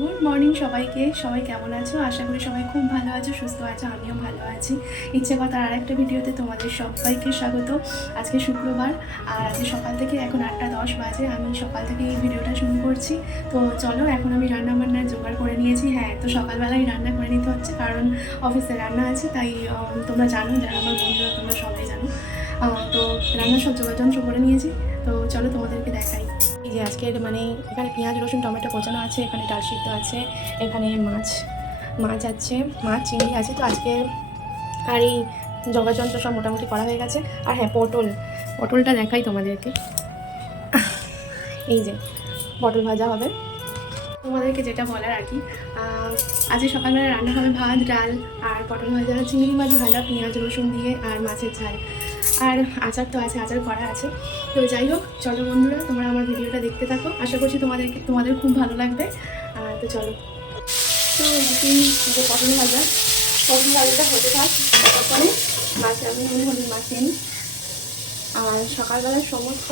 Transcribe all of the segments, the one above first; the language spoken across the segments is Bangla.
গুড মর্নিং সবাইকে। সবাই কেমন আছো? আশা করি সবাই খুব ভালো আছো, সুস্থ আছো। আমিও ভালো আছি। ইচ্ছে কথার আর একটা ভিডিওতে তোমাদের সবাইকে স্বাগত। আজকে শুক্রবার আর আজকে সকাল থেকে এখন 8:10 বাজে। আমি সকাল থেকে এই ভিডিওটা শুরু করছি। তো চলো, এখন আমি রান্নাবান্নার জোগাড় করে নিয়েছি। হ্যাঁ, তো সকালবেলায় রান্না করে নিতে হচ্ছে, কারণ অফিসে রান্না আছে। তাই তোমরা জানো, যারা আমার বন্ধুরা তোমরা সবাই জানো। তো রান্নার সব যোগাযন্ত্র করে নিয়েছি। তো চলো তোমাদেরকে দেখাই। এই যে আজকের এখানে পেঁয়াজ রসুন টমেটো কোচানো আছে, এখানে ডাল সিদ্ধ আছে, এখানে মাছ আছে, মাছ চিংড়ি আছে। তো আজকে আর এই যোগাযন্ত্র সব মোটামুটি করা হয়ে গেছে। আর হ্যাঁ, পটলটা দেখাই তোমাদেরকে। এই যে পটল ভাজা হবে। তোমাদেরকে যেটা বলার আর কি, আজকে সকালবেলা রান্না হবে ভাত, ডাল আর পটল ভাজা, চিংড়ি মাছ ভাজা পেঁয়াজ রসুন দিয়ে, আর মাছের ঝাল, আর আচার তো আছে, আচার করা আছে। তো যাই হোক, চলো বন্ধুরা, তোমরা আমার ভিডিওটা দেখতে থাকো। আশা করছি তোমাদের খুব ভালো লাগবে। তো চলো। তো যে পটল ভাজাটা হতে থাক, তারপরে মাছ আমি হলুদ মাখিয়ে নিই। আর সকালবেলার সমস্ত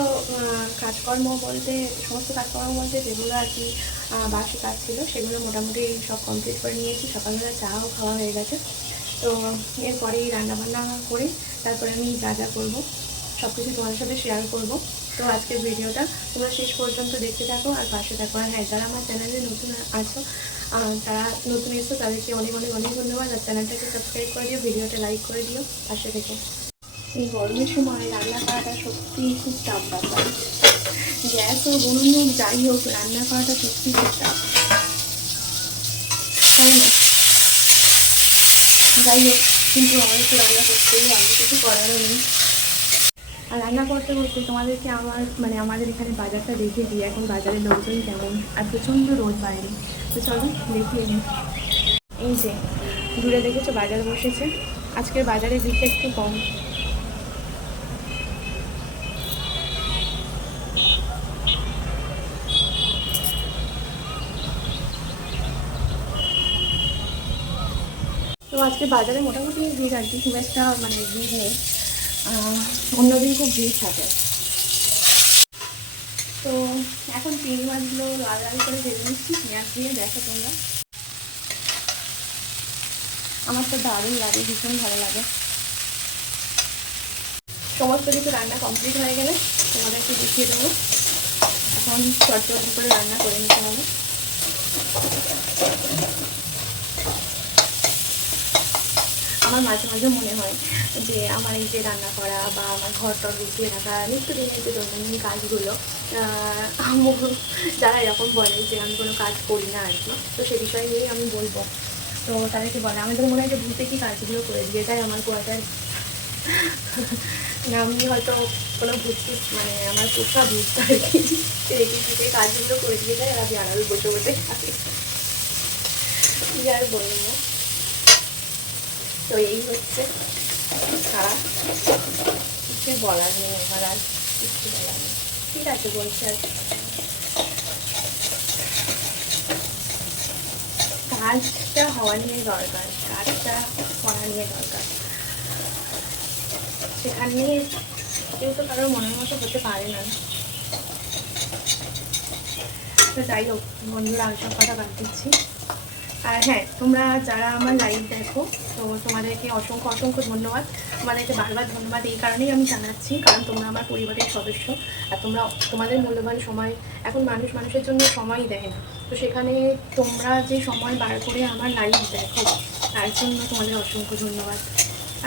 কাজকর্ম বলতে যেগুলো আর কি বাসি কাজ ছিল, সেগুলো মোটামুটি সব কমপ্লিট করে নিয়েছি। সকালবেলা চাও খাওয়া হয়ে গেছে। তো এরপরেই রান্নাবান্না করে তারপরে আমি যা যা করবো সব কিছু তোমাদের সাথে শেয়ার করব। তো আজকের ভিডিওটা তোমরা শেষ পর্যন্ত দেখতে থাকো আর পাশে থাকো। আর হ্যাঁ, যারা আমার চ্যানেলে নতুন আছো, যারা নতুন এসছো, তাদেরকে অনেক অনেক অনেক ধন্যবাদ। আর চ্যানেলটাকে সাবস্ক্রাইব করে দিও, ভিডিওটা লাইক করে দিও, পাশে থেকো। এই গরমের সময় রান্না করাটা সত্যিই খুব টাফ ব্যাপার। গ্যাস ও বলুন হোক, যাই হোক, রান্না করাটা সত্যিই খুব টাফ, তাই না? যাই হোক, কিন্তু আমার তো রান্না করতেই হবে, কিছু করারও নেই। আর রান্না করতে করতে তোমাদেরকে আমাদের এখানে বাজারটা দেখিয়ে দিই। এখন বাজারের লোকজন কেমন, আর প্রচণ্ড রোদ বাইরে। তো চলো দেখিয়ে দিই। এই যে দূরে দেখেছো বাজার বসেছে। আজকের বাজারে ভিড়টা একটু কম। তো আজকে বাজারে মোটামুটি ভিড় আর কি, খুব একটা ভিড় নেই। অন্যদিন খুব ভিড় থাকে। তো এখন চিংড়ি মাছগুলো লাল লাল করে ভেজে নিচ্ছি পেঁয়াজ দিয়ে। দেখো তোমরা, আমার তো দারুণ লাগে, ভীষণ ভালো লাগে। সমস্ত কিছু রান্না কমপ্লিট হয়ে গেলে তোমাদেরকে দেখিয়ে দেবো। এখন চটজলদি করে রান্না করে নিতে হবে। আমার মাঝে মাঝে মনে হয় যে আমার এই যে রান্না করা বা আমার ঘরটা গুছিয়ে রাখা, নিত্যদিনের যে দৈনন্দিন কাজগুলো, যারা এরকম বলে যে আমি কোনো কাজ করি না আর কি, তো সে বিষয় নিয়েই আমি বলবো। তো তাদেরকে বলে, আমাদের মনে হয় যে ভূতে কি কাজগুলো করে দিয়ে যায় আমার কোয়ার্টার। না, আমি হয়তো কোনো ভূত আমার পোষা ভূত আর কি, রেখে ভূতে কাজগুলো করে দিয়ে যায়, আর আমি আড়াল বসে বসে থাকি। কি আর বলবো। তো এই হচ্ছে সারা, কিছু বলার নেই, আমার আর কিছু বলার নেই। ঠিক আছে, বলছি আর কাজটা হওয়া নিয়ে দরকার, কাজটা করা নিয়ে দরকার। সেখানে কেউ তো কারোর মনের মতো হতে পারে না। তো যাই হোক বন্ধুরা, আমি সব কথা বাদ দিচ্ছি। আর হ্যাঁ, তোমরা যারা আমার লাইভ দেখো, তো তোমাদেরকে অসংখ্য অসংখ্য ধন্যবাদ। তোমাদেরকে বারবার ধন্যবাদ এই কারণেই আমি জানাচ্ছি, কারণ তোমরা আমার পরিবারের সদস্য। আর তোমাদের মূল্যবান সময়, এখন মানুষের জন্য সময়ই দেয় না। তো সেখানে তোমরা যে সময় বার করে আমার লাইভ দেখো, তার জন্য তোমাদের অসংখ্য ধন্যবাদ।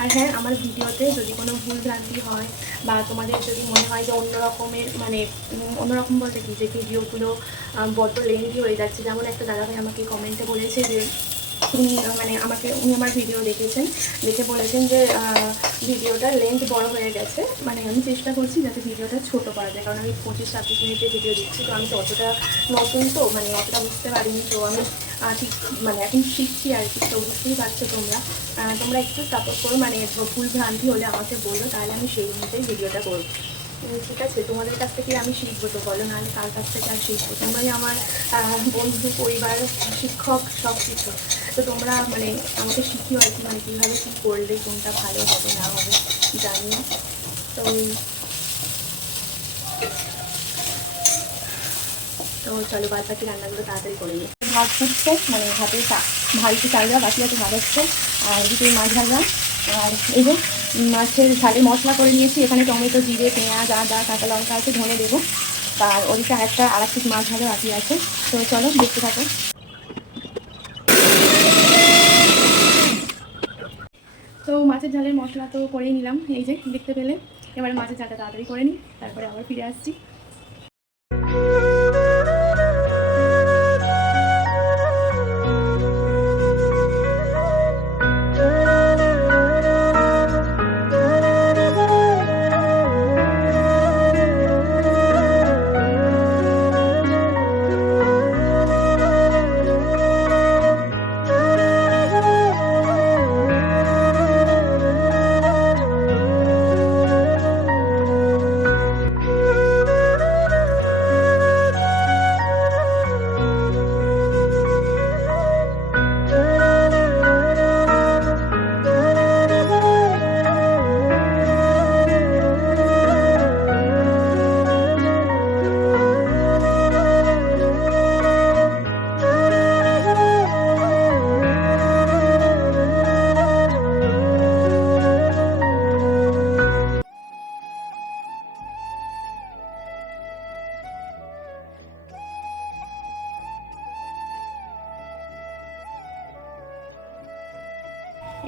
আর হ্যাঁ, আমার ভিডিওতে যদি কোনো ভুল ভ্রান্তি হয়, বা তোমাদের যদি মনে হয় যে অন্যরকম বলতে কি, যে ভিডিওগুলো বড্ড লেন্থি হয়ে যাচ্ছে, যেমন একটা দাদাভাই আমাকে কমেন্টে বলেছে যে উনি আমার ভিডিও দেখেছেন, দেখে বলেছেন যে ভিডিওটার লেন্থ বড় হয়ে গেছে। আমি চেষ্টা করছি যাতে ভিডিওটা ছোট করা যায়, কারণ আমি 25-26 মিনিটের ভিডিও দিচ্ছি। তো আমি তো অতটা নতুন, তো অতটা বুঝতে পারিনি। তো আমি ঠিক এখন শিখছি আর কি। তো বুঝতেই পারছো তোমরা একটু সাপোর্ট করো, ভুল ভ্রান্তি হলে আমাকে বলো, তাহলে আমি সেই অনুযায়ী ভিডিওটা করবো। ঠিক আছে, তোমাদের কাছ থেকে আমি শিখবো, তো বলো, নাহলে কার কাছ থেকে আর শিখবো? তোমরাই আমার বন্ধু, পরিবার, শিক্ষক, সব কিছু। তো তোমরা আমাকে শিখিও আর কি, কীভাবে কী করলে কোনটা ভালো হবে না হবে জানি না। তো চলো, বাদ বাকি রান্নাগুলো তাড়াতাড়ি করে নিই। ভাত ফুটছে, মানে ভাতের ভাইকে চাল দেওয়া বাকি আছে, ভাত হচ্ছে। আর এদিকে মাছ ভাজা। আর এই যে মাছের ঝালে মশলা করে নিয়েছি, এখানে টমেটো, জিরে, পেঁয়াজ, আদা, কাঁচা লঙ্কা আছে, ধনে দেবো। আর ওদিকে আর এক পিস মাছ ভাজা বাকি আছে। তো চলো দেখতে থাকো। তো মাছের ঝালের মশলা তো করেই নিলাম, এই যে দেখতে পেলে। এবার মাছের ঝালটা তাড়াতাড়ি করে নিই, তারপরে আবার ফিরে আসছি।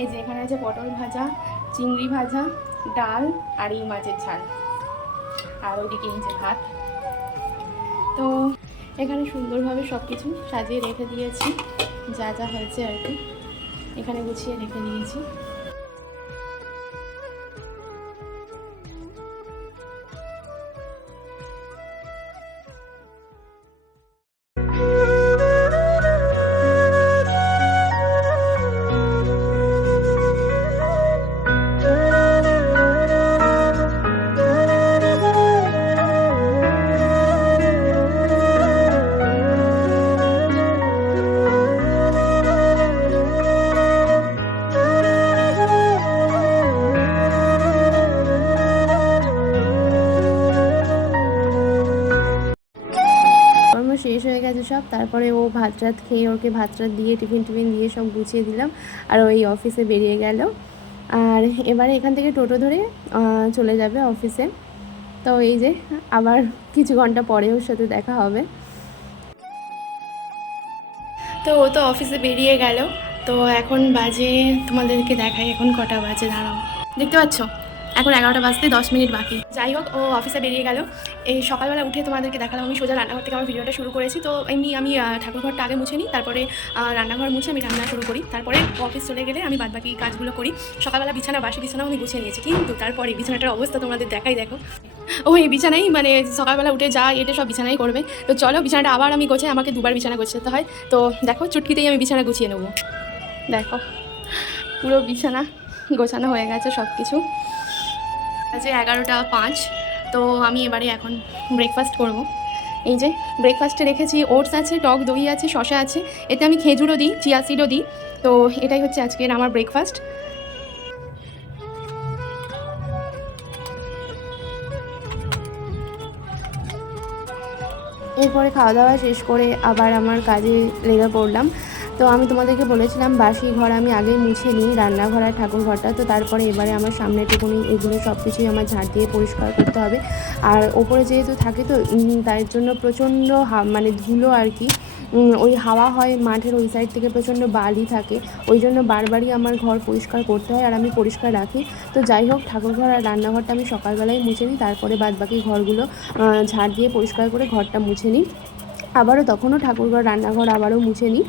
এই যে এখানে আছে পটল ভাজা, চিংড়ি ভাজা, ডাল আর এই মাছের ঝাল, আর ওইদিকে এই যে ভাত। তো এখানে সুন্দরভাবে সব কিছু সাজিয়ে রেখে দিয়েছি, যা যা হয়েছে আর কি এখানে গুছিয়ে রেখে দিয়েছি। শেষ হয়ে গেছে সব, তারপরে ও ভাত রাত খেয়ে ওকে ভাত রাত দিয়ে টিফিন দিয়ে সব গুছিয়ে দিলাম, আর ওই অফিসে বেরিয়ে গেল। আর এবারে এখান থেকে টোটো ধরে চলে যাবে অফিসে। তো এই যে আবার কিছু ঘন্টা পরে ওর সাথে দেখা হবে। তো ও তো অফিসে বেরিয়ে গেল। তো এখন বাজে, তোমাদেরকে দেখাই এখন কটা বাজে, দাঁড়াও। দেখতে পাচ্ছ এখন 11টা বাজতে 10 মিনিট বাকি। যাই হোক, ও অফিসে বেরিয়ে গেল। এই সকালবেলা উঠে তোমাদেরকে দেখালাম, আমি সোজা রান্নাঘর থেকে আমার ভিডিওটা শুরু করেছি। তো এমনি আমি ঠাকুরঘরটা আগে মুছে নিই, তারপরে রান্নাঘর মুছে আমি রান্না শুরু করি, তারপরে অফিস চলে গেলে আমি বাদবাকি কাজগুলো করি। সকালবেলা বাসি বিছানাও আমি গুছিয়ে নিয়েছি, কিন্তু তারপরে বিছানাটার অবস্থা তোমাদের দেখো। ও এই বিছানাই, মানে সকালবেলা উঠে যা এটা সব বিছানাই করবে। তো চলো বিছানাটা আবার আমি গোছাই, আমাকে দুবার বিছানা গোছাতে হয়। তো দেখো চুটকিতেই আমি বিছানা গুছিয়ে নেবো। দেখো পুরো বিছানা গোছানো হয়ে গেছে সব কিছু। আজ 11:05। তো আমি এবারে এখন ব্রেকফাস্ট করব। এই যে ব্রেকফাস্টে রেখেছি ওটস আছে, টক দই আছে, শসা আছে, এতে আমি খেজুরও দিই, চিয়া সিডও দিই। তো এটাই হচ্ছে আজকের আমার ব্রেকফাস্ট। এরপরে খাওয়া দাওয়া শেষ করে আবার আমার কাজে লেগে পড়লাম। তো আমি তোমাদেরকে বলেছিলাম বাসি ঘর আমি আগেই মুছে নিই, রান্নাঘর আর ঠাকুরঘরটা। তো তারপরে এবারে আমার সামনেটুকুনি এগুলো সব কিছুই আমার ঝাড় দিয়ে পরিষ্কার করতে হবে। আর ওপরে যেহেতু থাকে তো তার জন্য প্রচণ্ড মানে ধুলো আর কি, ওই হাওয়া হয় মাঠের ওই সাইড থেকে, প্রচণ্ড বালি থাকে, ওই জন্য বারবারই আমার ঘর পরিষ্কার করতে হয়, আর আমি পরিষ্কার রাখি। তো যাই হোক, ঠাকুরঘর আর রান্নাঘরটা আমি সকালবেলায় মুছে নিই, তারপরে বাদবাকি ঘরগুলো ঝাড় দিয়ে পরিষ্কার করে ঘরটা মুছে নিই। আবারও তখনও ঠাকুরঘর রান্নাঘর আবারও মুছে নিই।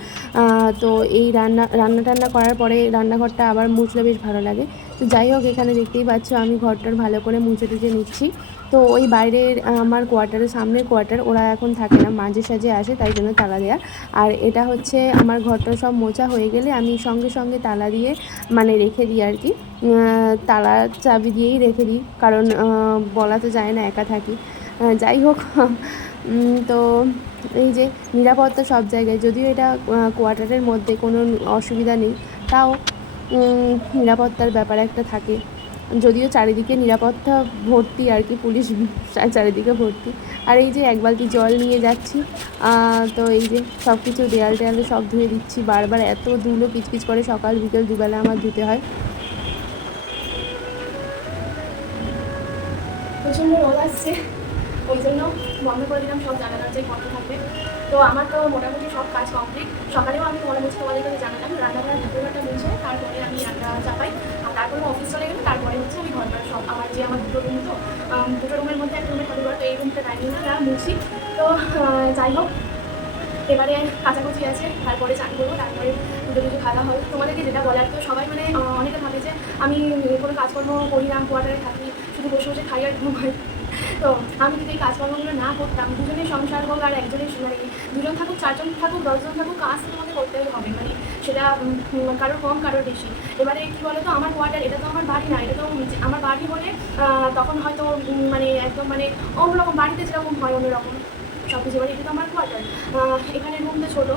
তো এই রান্না টান্না করার পরে রান্নাঘরটা আবার মুছলে বেশ ভালো লাগে। তো যাই হোক, এখানে দেখতেই পাচ্ছ আমি ঘরটার ভালো করে মুছে টুছে নিচ্ছি। তো ওই বাইরের আমার কোয়ার্টারের সামনের কোয়ার্টার, ওরা এখন থাকে না, মাঝে সাঝে আসে, তাই জন্য তালা দেওয়া। আর এটা হচ্ছে আমার ঘরটা সব মোছা হয়ে গেলে আমি সঙ্গে সঙ্গে তালা দিয়ে মানে রেখে দিই আর কি, তালা চাবি দিয়েই রেখে দিই, কারণ বলা তো যায় না, একা থাকি। যাই হোক, তো এই যে নিরাপত্তা সব জায়গায়, যদিও এটা কোয়ার্টারের মধ্যে কোনো অসুবিধা নেই, তাও নিরাপত্তার ব্যাপার একটা থাকে। যদিও চারিদিকে নিরাপত্তা ভর্তি আর কি, পুলিশ চারিদিকে ভর্তি, আর এই যে এক বালতি জল নিয়ে যাচ্ছি, তো এই যে সব কিছু দেয়াল টেয়ালে সব ধুয়ে দিচ্ছি। বারবার এত ধুলো কিচকিচ করে, সকাল বিকেল দুবেলা আমার ধুতে হয়। প্রচণ্ড রোদ আসছে, ওই জন্য বন্ধ করে দিলাম, সব জানা দরজায় বন্ধ থাকবে। তো আমার তো মোটামুটি সব কাজ কমপ্লিট। সকালেও আমি মোটামুটি তোমাদেরকে জানালাম, রান্নাঘর দুপুরটা মুছে তারপরে আমি রান্না চাপাই, আর তারপরে অফিস চলে গেলে তারপরে হচ্ছে আমি ঘর সব আমার যে আমার দুটো রুম, তো দুটো রুমের মধ্যে একটা রুমের ক্ষতি করে, তো এই রুমটা ডাইনিং রুমটা মুছি। তো যাই হোক, এবারে কাচাকুচি আছে, তারপরে চান করবো, তারপরে দুটো দুটো খাওয়া হবে। তোমাদেরকে যেটা বলার, তো সবাই মানে অনেকে ভাবে যে আমি কোনো কাজকর্ম করি না, কোয়ার্টারে থাকি, শুধু বসে বসে খাই আর ঘুমাই। তো আমি যদি এই কাজকর্মগুলো না করতাম, দুজনের সংসার হোক আর একজনের মানে দুজন থাকুক, চারজন থাকুক, 10জন থাকুক, কাজ তো তোমাদের করতেই হবে, মানে সেটা কারোর কম কারোর বেশি। এবারে কী বলো তো, আমার কোয়ার্টার, এটা তো আমার বাড়ি না, এটা তো আমার বাড়ি হলে তখন হয়তো মানে একদম মানে অন্যরকম, বাড়িতে যেরকম হয় অন্যরকম সব কিছু। এবার এটা তো আমার কোয়ার্টার, এখানে রুম তো ছোটো,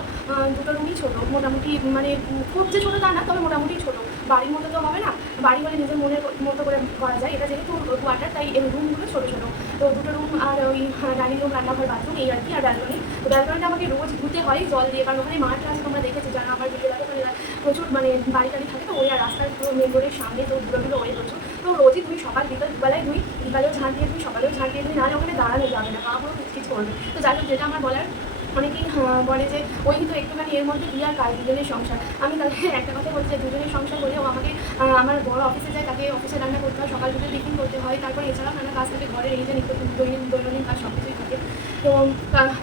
দুটো রুমই ছোটো মোটামুটি, মানে খুব যে ছোটো তা না, তবে মোটামুটি ছোটো। বাড়ির মতো তো হবে না, বাড়ি হলে নিজের মনের মতো করে করা যায়, এটা যেহেতু কোয়ার্টার তাই এই রুমগুলো ছোটো ছোটো। তো দুটো রুম আর ওই ডাইনিং রুম, রান্নাঘর, বাথরুম, এই আর কি। আর ব্যালকনি, তো ব্যালকনিটা আমাকে রোজ ধুতে হয় জল দিয়ে, কারণ ওখানে মাঠ আছে, তোমরা দেখেছো যারা আমার ভিডিও দেখো, ওখানে প্রচুর মানে বাড়ি টাড়ি থাকে, তো ওই আর রাস্তার পুরো মেন রোডের সামনে, তো ধুলোগুলো ওই প্রচুর। তো রোজই ধুই, সকাল বিকাল দুবেলায় ধুই, বিকালেও ঝাঁট দিয়ে ধুই, সকালেও ঝাঁট দিয়ে ধুই, নাহলে ওখানে দাঁড়ানো যাবে না, পা পুরো কিচকিচ করবে। তো যাই হোক, যেটা আমার বলার, অনেকেই বলে যে ওই তো একটুখানি এর মধ্যে দিয়ে আর কাজ, দুজনের সংসার। আমি তাহলে একটা কথা বলছি যে দুজনের সংসার হলেও আমাকে আমার বড় অফিসে যায়, তাকে অফিসে রান্না করতে হয়, সকাল দুটো টিফিন করতে হয়, তারপরে এছাড়াও নানা কাজ থাকে, ঘরের এই যে দৈনন্দিন কাজ সব কিছুই থাকে। তো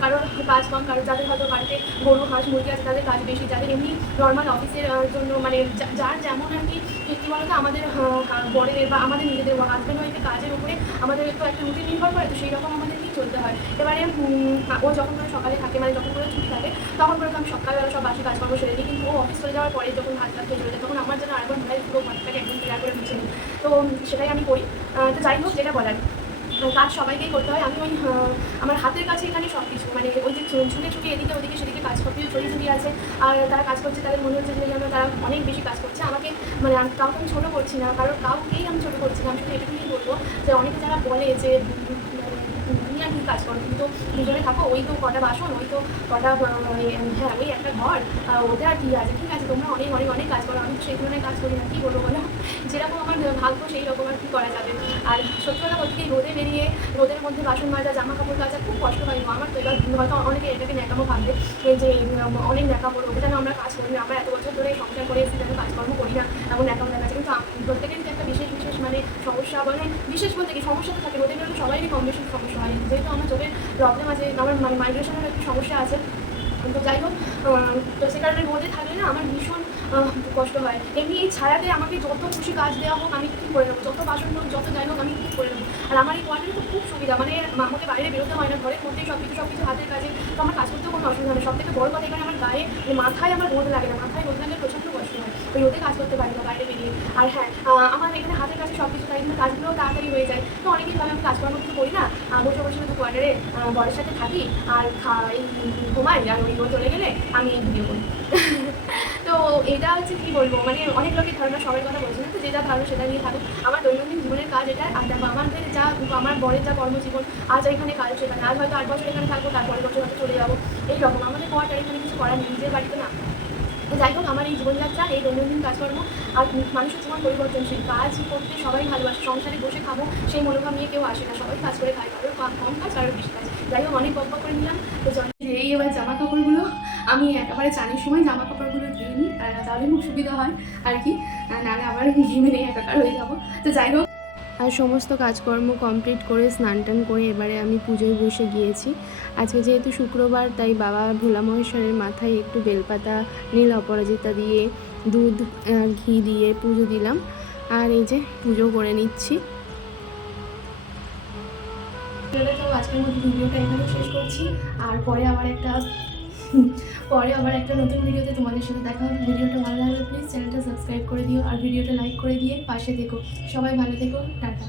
কারোর কাজ কম, কারোর যাদের হয়তো বাড়িতে গরু হাঁস মুরগি আছে তাদের কাজ বেশি, যাদের এমনি নর্মাল অফিসের জন্য মানে যার যেমন আর কি কী বলতো, আমাদের বরের বা আমাদের নিজেদের হাজব্যান্ড ওয়াইফের কাজের উপরে আমাদের একটু একটা রুটিন নির্ভর করে, তো সেই রকম আমাদেরকেই চলতে হয়। এবারে ও যখন করে সকালে থাকে, মানে যখন করে ছুটি থাকে, তখন করে তো আমি সকালবেলা সব বাসি কাজকর্ম সেরে দিই, কিন্তু ও অফিস চলে যাওয়ার পরে যখন ভাত খেয়ে চলে যায়, তখন আমার জন্য আরেকবার ভাই পুরো ভাতটাকে একদম ক্লিয়ার করে মুছে নিই। তো সেটাই আমি করি। তো যাই হোক, যেটা বলার, কাজ সবাইকেই করতে হয়। আমি ওই আমার হাতের কাছে এখানে সব কিছু, মানে ওই যে ছুটে ছুটে এদিকে ওদিকে সেদিকে কাজ সব কিছু ছড়িয়ে ছড়িয়ে আছে, আর তারা কাজ করছে, তাদের মনে হচ্ছে যে যেন তারা অনেক বেশি কাজ করছে। আমাকে মানে কাউকে আমি ছোটো করছি না, কাউকেই আমি ছোটো করছি না, আমি শুধু এটুকুই বলবো যে অনেকে যারা বলে যে তুমি আর কি কাজ করো, কিন্তু দুজনে থাকো, ওই তো কটা বাসন, ওই তো কটা হ্যাঁ ওই একটা ঘর, ওটা আর কি আছে, ঠিক আছে তোমরা অনেক অনেক অনেক কাজ করো, আমি তো সেই ধরনের কাজ করি না, কী বলবো বলো, যেরকম আমার ভাগ্য সেই রকম আর কি করা যাবে। আর সত্যি কথা বলতে কি, রোদে বেরিয়ে রোদের মধ্যে বাসন মাজা, জামা কাপড় কাচা খুব কষ্ট হয় আমার। তো এবার হয়তো অনেকে এটাকে ন্যাকামো ভাববে যে অনেক ন্যাকামো, রোদে যেন আমরা কাজ করি না, আমরা এত বছর ধরে সংসার করে এসে যেন কাজকর্ম করি না, এমন ন্যাকামো দেখাচ্ছে। কিন্তু প্রত্যেকের যে একটা বিশেষ বিশেষ মানে সমস্যা, মানে বিশেষ বলতে কি সমস্যা তো থাকে, রোদে বেরোলে সবারই কম বেশি সমস্যা হয়, যেহেতু আমার চোখের প্রবলেম আছে, আমার মানে মাইগ্রেশনের একটা সমস্যা আছে। তো যাই হোক, তো সে কারণে রোদে থাকলে না আমার ভীষণ কষ্ট হয়। এমনি এই ছায়াতে আমাকে যত খুশি কাজ দেওয়া হোক আমি ঠিক করে নেবো, যত বাসন হোক যত যাই হোক আমি ঠিক করে নেবো। আর আমার এই কোয়ার্টারে তো খুব সুবিধা, মানে আমাকে বাইরে বেরোতে হয় না, ঘরের মধ্যেই সব কিছু হাতের কাজে, তো আমার কাজ করতেও কোনো অসুবিধা নেই। সব থেকে বড় কথা, এখানে আমার গায়ে মাথায় আমার রোদ লাগে না, মাথায় রোদ লাগলে প্রচণ্ড কষ্ট হয়, ওই রোদে কাজ করতে পারি না বাইরে বেরিয়ে। আর হ্যাঁ, আমার এখানে হাতের কাছে সব কিছু, তাই জন্য কাজগুলোও তাড়াতাড়ি হয়ে যায়। তো অনেকেই ভাবে আমি কাজকর্ম কিছু করি না, বসে বসে শুধু কোয়ার্টারে বরের সাথে থাকি আর ঘুমাই, আর ওই রোদ চলে গেলে আমি ভিডিও করি। তো এটা হচ্ছে কী বলবো, মানে অনেক লোকের ধারণা, সবার কথা বলছি না, তো যেটা ধারণা সেটা নিয়ে থাকুক। আমার দৈনন্দিন জীবনের কাজ এটা। আর দেখো আমাদের যা, আমার বরের যা কর্মজীবন, আজ এখানে কাজ সেখানে, আজ হয়তো 8 বছর এখানে থাকবো, তারপরে বছর হয়তো চলে যাবো, এইরকম আমাদের কোয়ার্টার, এখানে কিছু করার নেই, নিজের বাড়িতে না। তো যাই হোক, আমার এই জীবনযাত্রা, এই দৈনন্দিন কাজকর্ম, আর মানুষের জীবন পরিবর্তনশীল, কাজ করতে সবাই ভালোবাসে, সংসারে বসে খাবো সেই মনোভাব নিয়ে কেউ আসে না, সবাই কাজ করে খায়, কারোর কম কাজ, কারোর বেশি কাজ। যাই হোক, অনেক বক করে নিলাম। তো এই এবার জামা কাপড়গুলো আমি একেবারে চানের সময় জামা কাপড়গুলো ধুয়ে নিই, তাহলে খুব সুবিধা হয় আর কি, নাহলে আবার ঘেমে নিয়ে একাকার হয়ে যাবো। তো যাই হোক, আর সমস্ত কাজকর্ম কমপ্লিট করে স্নান টান করে এবারে আমি পুজোয় বসে গিয়েছি। আজকে যেহেতু শুক্রবার, তাই বাবা ভোলা মহেশ্বরের মাথায় একটু বেলপাতা, নীল অপরাজিতা দিয়ে, দুধ আর ঘি দিয়ে পুজো দিলাম। আর এই যে পুজো করে নিচ্ছি। তো আজকের মধ্যে ভিডিওটা এখানে শেষ করছি, আর পরে আবার একটা নতুন ভিডিওতে তোমাদের সাথে দেখা হবে। ভিডিওটা ভালো লাগলে প্লিজ চ্যানেলটা সাবস্ক্রাইব করে দিও, আর ভিডিওটা লাইক করে দিয়ে পাশে থেকো। সবাই ভালো থেকো, টাটা।